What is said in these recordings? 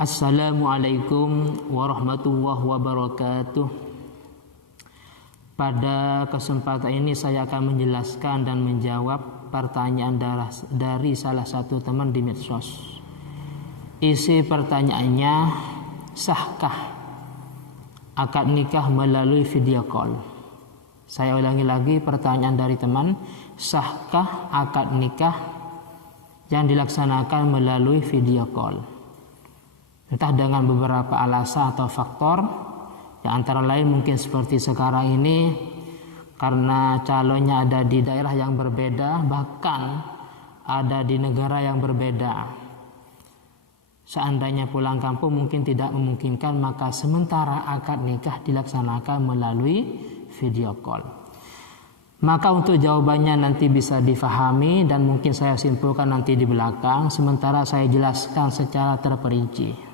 Assalamualaikum warahmatullahi wabarakatuh. Pada kesempatan ini saya akan menjelaskan dan menjawab pertanyaan dari salah satu teman di medsos. Isi pertanyaannya, sahkah akad nikah melalui video call? Saya ulangi lagi pertanyaan dari teman, sahkah akad nikah yang dilaksanakan melalui video call? Entah dengan beberapa alasan atau faktor, yang antara lain mungkin seperti sekarang ini karena calonnya ada di daerah yang berbeda, bahkan ada di negara yang berbeda. Seandainya pulang kampung mungkin tidak memungkinkan, maka sementara akad nikah dilaksanakan melalui video call. Maka untuk jawabannya nanti bisa difahami dan mungkin saya simpulkan nanti di belakang, sementara saya jelaskan secara terperinci.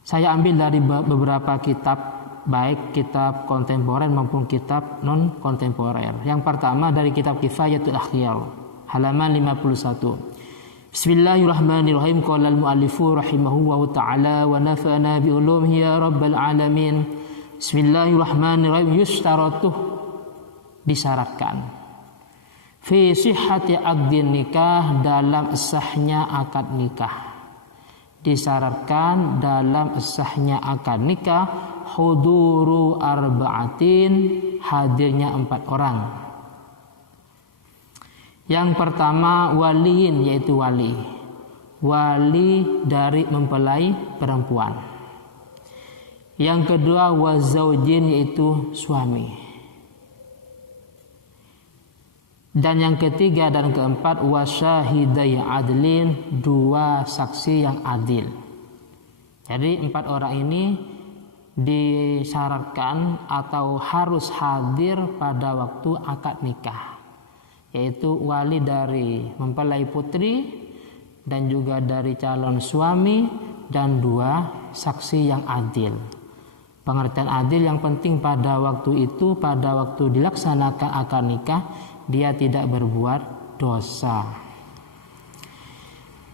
Saya ambil dari beberapa kitab, baik kitab kontemporer maupun kitab non kontemporer. Yang pertama dari kitab Kifayatul Akhyar, halaman 51. Bismillahirrahmanirrahim. Qala al-muallifu rahimahullahu ta'ala wa nafa'ana bi ulumihi ya rabbal alamin. Bismillahirrahmanirrahim. Yustaratuh, disyaratkan, fi sihhati aqdin nikah, dalam sahnya akad nikah. Disyaratkan dalam sahnya akad nikah huduru arba'atin, hadirnya 4 orang. Yang pertama waliin, yaitu wali dari mempelai perempuan. Yang kedua wazaujin, yaitu suami. Dan yang ketiga dan keempat wasyahidai adlin, 2 saksi yang adil. Jadi 4 orang ini disyaratkan atau harus hadir pada waktu akad nikah, yaitu wali dari mempelai putri dan juga dari calon suami dan 2 saksi yang adil. Pengertian adil yang penting pada waktu itu, pada waktu dilaksanakan akad nikah, dia tidak berbuat dosa.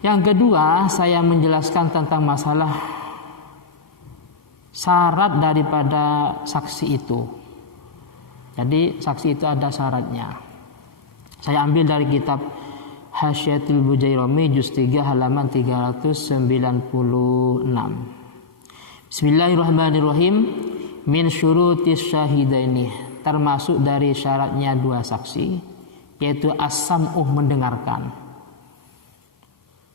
Yang kedua, saya menjelaskan tentang masalah syarat daripada saksi itu. Jadi saksi itu ada syaratnya. Saya ambil dari kitab Hasyiatul Bujairami juz 3 halaman 396. Bismillahirrahmanirrahim. Min syurutis syahidaini, termasuk dari syaratnya 2 saksi, yaitu as-sam'uh,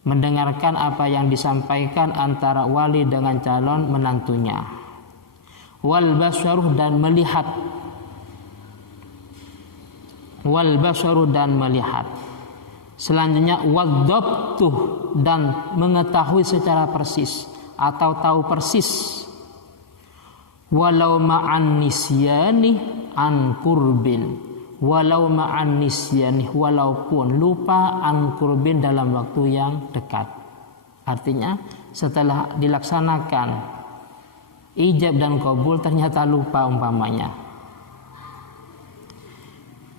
mendengarkan apa yang disampaikan antara wali dengan calon menantunya. Wal basaruh, dan melihat. Selanjutnya wadhabtuh, dan mengetahui secara persis atau tahu persis. Walau ma'an nisyani an kurbin, walaupun lupa an kurbin, dalam waktu yang dekat. Artinya setelah dilaksanakan ijab dan qabul ternyata lupa umpamanya.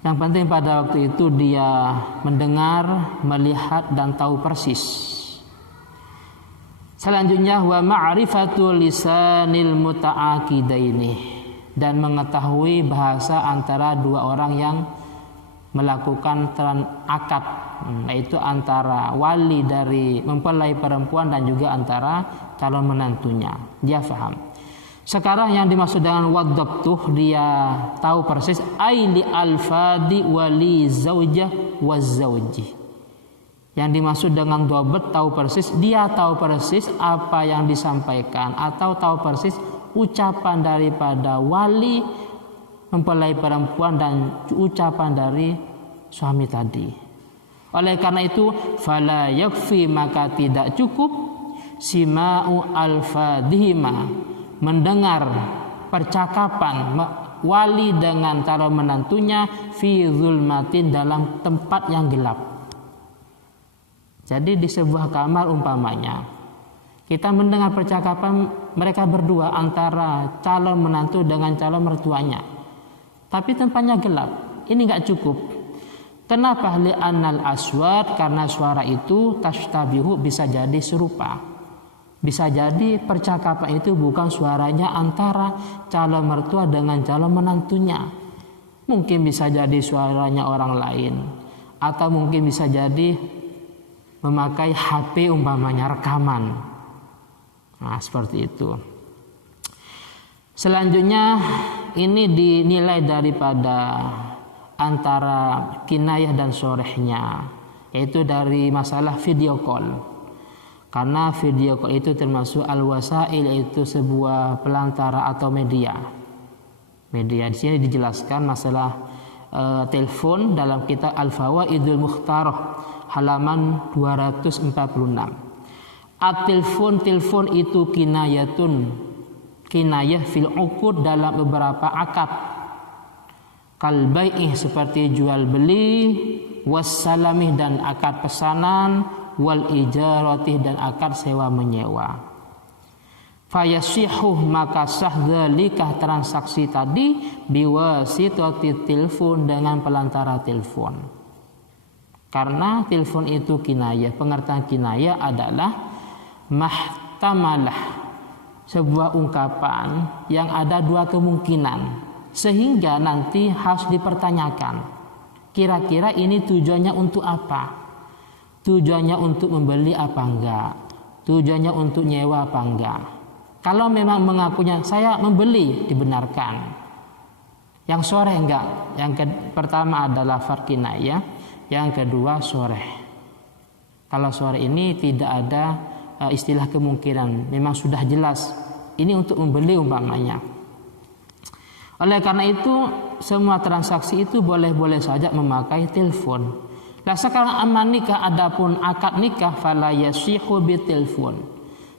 Yang penting pada waktu itu dia mendengar, melihat dan tahu persis. Selanjutnya wa ma'rifatul lisanil muta'aqidaini, dan mengetahui bahasa antara 2 orang yang melakukan akad, yaitu antara wali dari mempelai perempuan dan juga antara calon menantunya. Dia faham. Sekarang yang dimaksud dengan wadhabtuh, dia tahu persis aili alfadi wali zaujah wazauji. Yang dimaksud dengan dhabt, tahu persis, dia tahu persis apa yang disampaikan atau tahu persis ucapan daripada wali mempelai perempuan dan ucapan dari suami tadi. Oleh karena itu fala yakfi, maka tidak cukup sima'u alfadhima, mendengar percakapan wali dengan calon menantunya fi zulmatin, dalam tempat yang gelap. Jadi di sebuah kamar umpamanya, kita mendengar percakapan mereka berdua antara calon menantu dengan calon mertuanya, tapi tempatnya gelap. Ini enggak cukup. Kenapa? Li'annal aswat, karena suara itu tashtabihu, bisa jadi serupa. Bisa jadi percakapan itu bukan suaranya antara calon mertua dengan calon menantunya. Mungkin bisa jadi suaranya orang lain, atau mungkin bisa jadi memakai HP umpamanya rekaman. Nah, seperti itu. Selanjutnya ini dinilai daripada antara kinayah dan sorehnya, yaitu dari masalah video call. Karena video call itu termasuk al-wasail, yaitu sebuah pelantara atau media. Media di sini dijelaskan masalah telepon dalam kitab Al-Fawaidul Mukhtarah halaman 246. Telepon itu kinayah fil uqud dalam beberapa akad. Kal bai'ih seperti jual beli, wassalamih dan akad pesanan, wal ijaratih dan akad sewa menyewa. Fayasihuh maka sah dzalikah transaksi tadi biwasitati telepon dengan pelantara telepon. Karena telepon itu kinayah, pengertian kinayah adalah mahtamalah, sebuah ungkapan yang ada dua kemungkinan, sehingga nanti harus dipertanyakan kira-kira ini tujuannya untuk apa. Tujuannya untuk membeli apa enggak? Tujuannya untuk nyewa apa enggak? Kalau memang mengakunya saya membeli, dibenarkan. Yang soreh enggak? Yang pertama adalah lafaz kinayah, yang kedua soreh. Kalau soreh ini tidak ada istilah kemungkinan, memang sudah jelas ini untuk membeli umpamanya. Oleh karena itu semua transaksi itu boleh-boleh saja memakai telepon. Lah sekarang aman nikah, adapun akad nikah fala yasihu bitelepon,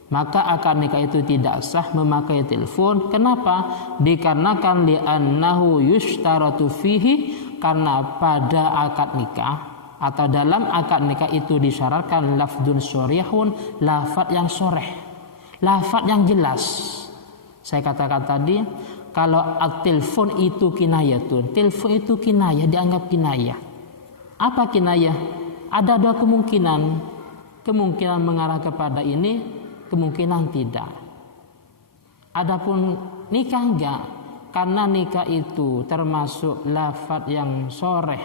maka akad nikah itu tidak sah memakai telepon. Kenapa? Dikarenakan li'annahu yushtaratu fihi, karena pada akad nikah atau dalam akad nikah itu disyaratkan lafdun sharihun, lafaz yang soreh, lafaz yang jelas. Saya katakan tadi kalau at-telepon itu kinayatun, telepon itu kinayah, dianggap kinayah. Apa kinayah? Ada dua kemungkinan. Kemungkinan mengarah kepada ini, kemungkinan tidak. Adapun nikah enggak, karena nikah itu termasuk lafaz yang soreh,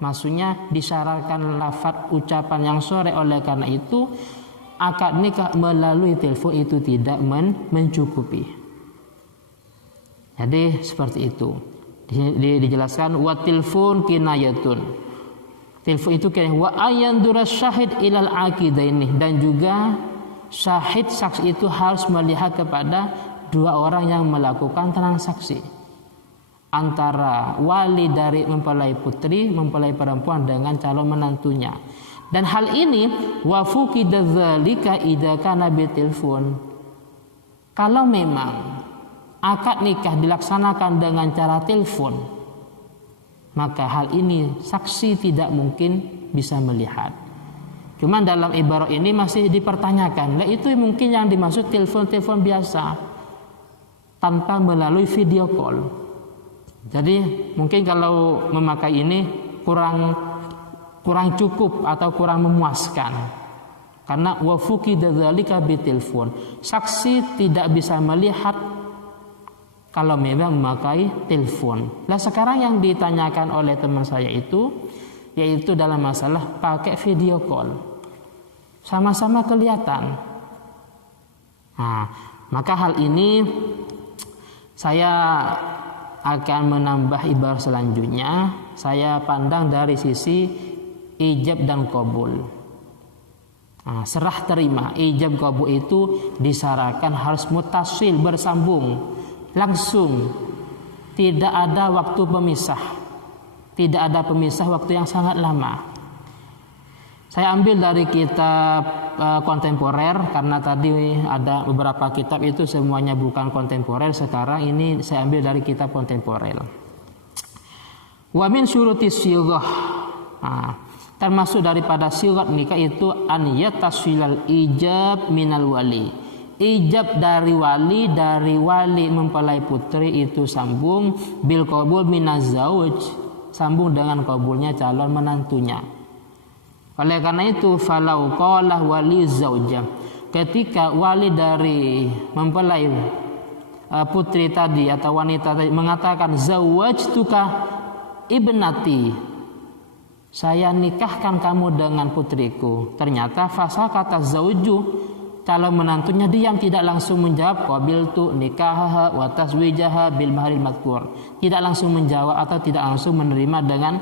maksudnya disyaratkan lafaz ucapan yang soreh. Oleh karena itu akad nikah melalui telepon itu tidak mencukupi. Jadi seperti itu dijelaskan, wa telepon kinayatun, telepon itu kayak wa ayandura syahid ilal aqidaini, dan juga syahid saksi itu harus melihat kepada dua orang yang melakukan transaksi antara wali dari mempelai putri, mempelai perempuan dengan calon menantunya. Dan hal ini wa fuqida dzalika idza kana bi telepon. Kalau memang akad nikah dilaksanakan dengan cara telepon, maka hal ini saksi tidak mungkin bisa melihat. Cuman dalam ibarat ini masih dipertanyakan, lah itu mungkin yang dimaksud telepon biasa tanpa melalui video call. Jadi mungkin kalau memakai ini kurang cukup atau kurang memuaskan. Karena wa fuqida dzalika bi telepon, saksi tidak bisa melihat kalau memang memakai telepon. Lah sekarang yang ditanyakan oleh teman saya itu, yaitu dalam masalah pakai video call, sama-sama kelihatan. Nah, maka hal ini saya akan menambah ibarat selanjutnya. Saya pandang dari sisi ijab dan qabul. Nah, serah terima, ijab qabul itu disyaratkan harus mutasil, bersambung, langsung, tidak ada waktu pemisah, tidak ada pemisah waktu yang sangat lama. Saya ambil dari kitab kontemporer, karena tadi ada beberapa kitab itu semuanya bukan kontemporer. Sekarang ini saya ambil dari kitab kontemporer. Wa min syurutis sighah, termasuk daripada sigat nikah itu an yatasilal ijab minal wali. Ijab dari wali mempelai putri itu sambung bil qabul minaz zauj, sambung dengan qabulnya calon menantunya. Oleh karena itu falau qala wali zaujah, ketika wali dari mempelai putri tadi atau wanita tadi mengatakan zawwajtuka ibnati, saya nikahkan kamu dengan putriku, ternyata fasakata zauju, calon menantunya diam, tidak langsung menjawab qabiltu nikahaha wa taswijaha bil mahril madhkur, tidak langsung menjawab atau tidak langsung menerima dengan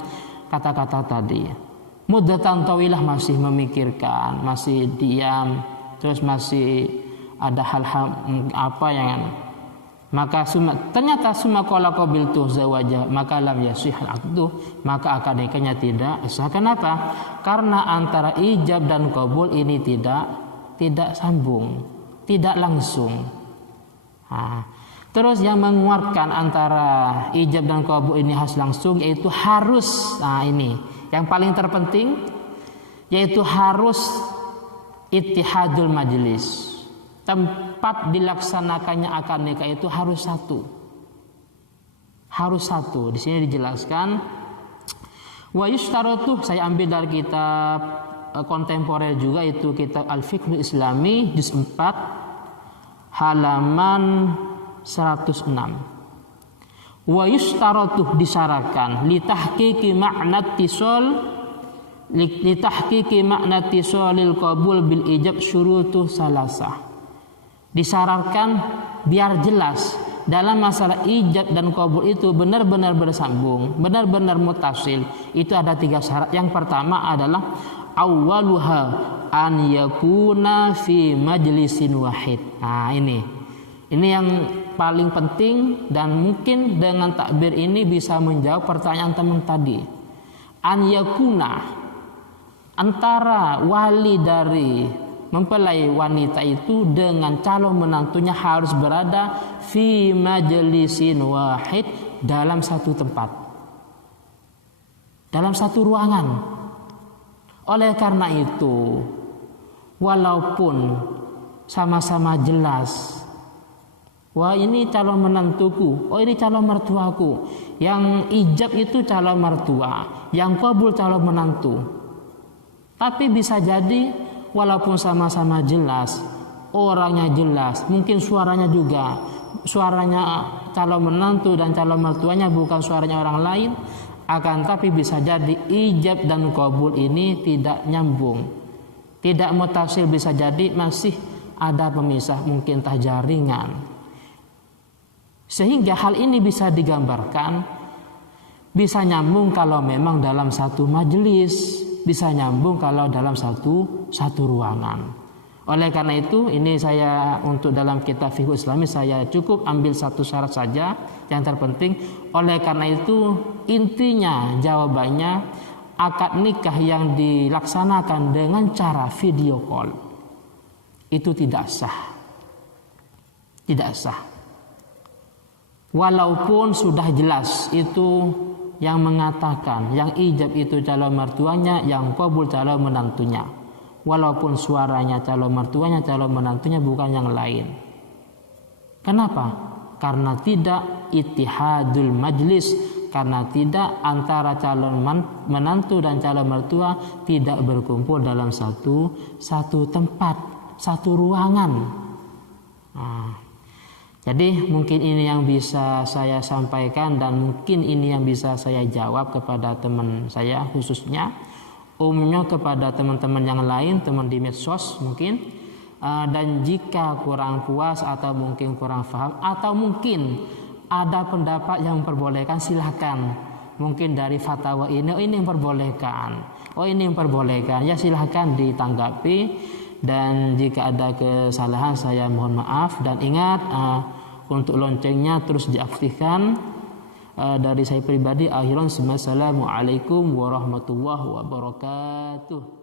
kata-kata tadi. Muddatan tawilah, masih memikirkan, masih diam, terus masih ada hal-hal apa yang maka ternyata summa qala qabiltu zawaja, maka lam yasih al-aqdu, maka akad nikahnya tidak sah. Kenapa? Karena antara ijab dan qabul ini tidak sambung, tidak langsung. Terus yang menguatkan antara ijab dan qabul ini harus langsung, yaitu harus, ini yang paling terpenting, yaitu harus ittihadul majlis. Tempat dilaksanakannya akad nikah itu harus satu. Harus satu. Di sini dijelaskan wa yushtaratu, saya ambil dari kitab kontemporer juga, itu kitab Al-Fiqhul Islami juz 4 halaman 106. Wa yushtaratu, disyaratkan litahqiqi ma'na tisolil qabul bil ijab syurutu salasah. Disyaratkan biar jelas dalam masalah ijab dan qabul itu benar-benar bersambung, benar-benar mutasil, itu ada 3 syarat. Yang pertama adalah awwaluha an yakuna fi majlisin wahid. Ini yang paling penting, dan mungkin dengan takbir ini bisa menjawab pertanyaan teman tadi. An yakuna, antara wali dari mempelai wanita itu dengan calon menantunya harus berada fi majlisin wahid, dalam satu tempat, dalam satu ruangan. Oleh karena itu, walaupun sama-sama jelas, wah ini calon menantuku, oh ini calon mertuaku, yang ijab itu calon mertua, yang qabul calon menantu, tapi bisa jadi walaupun sama-sama jelas, orangnya jelas, mungkin suaranya juga, suaranya calon menantu dan calon mertuanya bukan suaranya orang lain, akan tapi bisa jadi ijab dan qabul ini tidak nyambung, tidak mutasil, bisa jadi masih ada pemisah, mungkin entah jaringan. Sehingga hal ini bisa digambarkan, bisa nyambung kalau memang dalam satu majelis, bisa nyambung kalau dalam satu ruangan. Oleh karena itu, ini saya untuk dalam kitab Fiqh Islami saya cukup ambil 1 syarat saja yang terpenting. Oleh karena itu, intinya jawabannya, akad nikah yang dilaksanakan dengan cara video call itu tidak sah. Tidak sah. Walaupun sudah jelas itu yang mengatakan yang ijab itu calon mertuanya, yang qabul calon menantunya, walaupun suaranya calon mertuanya, calon menantunya bukan yang lain. Kenapa? Karena tidak ittihadul majlis, karena tidak antara calon menantu dan calon mertua tidak berkumpul dalam satu tempat, satu ruangan. Jadi mungkin ini yang bisa saya sampaikan, dan mungkin ini yang bisa saya jawab kepada teman saya khususnya. Umumnya kepada teman-teman yang lain, teman di medsos mungkin. Dan jika kurang puas atau mungkin kurang paham, atau mungkin ada pendapat yang memperbolehkan, silahkan. Mungkin dari fatwa ini, oh ini yang memperbolehkan, oh ini yang memperbolehkan, ya silahkan ditanggapi. Dan jika ada kesalahan saya mohon maaf, dan ingat untuk loncengnya terus diaktifkan. Dari saya pribadi, akhiran, assalamualaikum warahmatullahi wabarakatuh.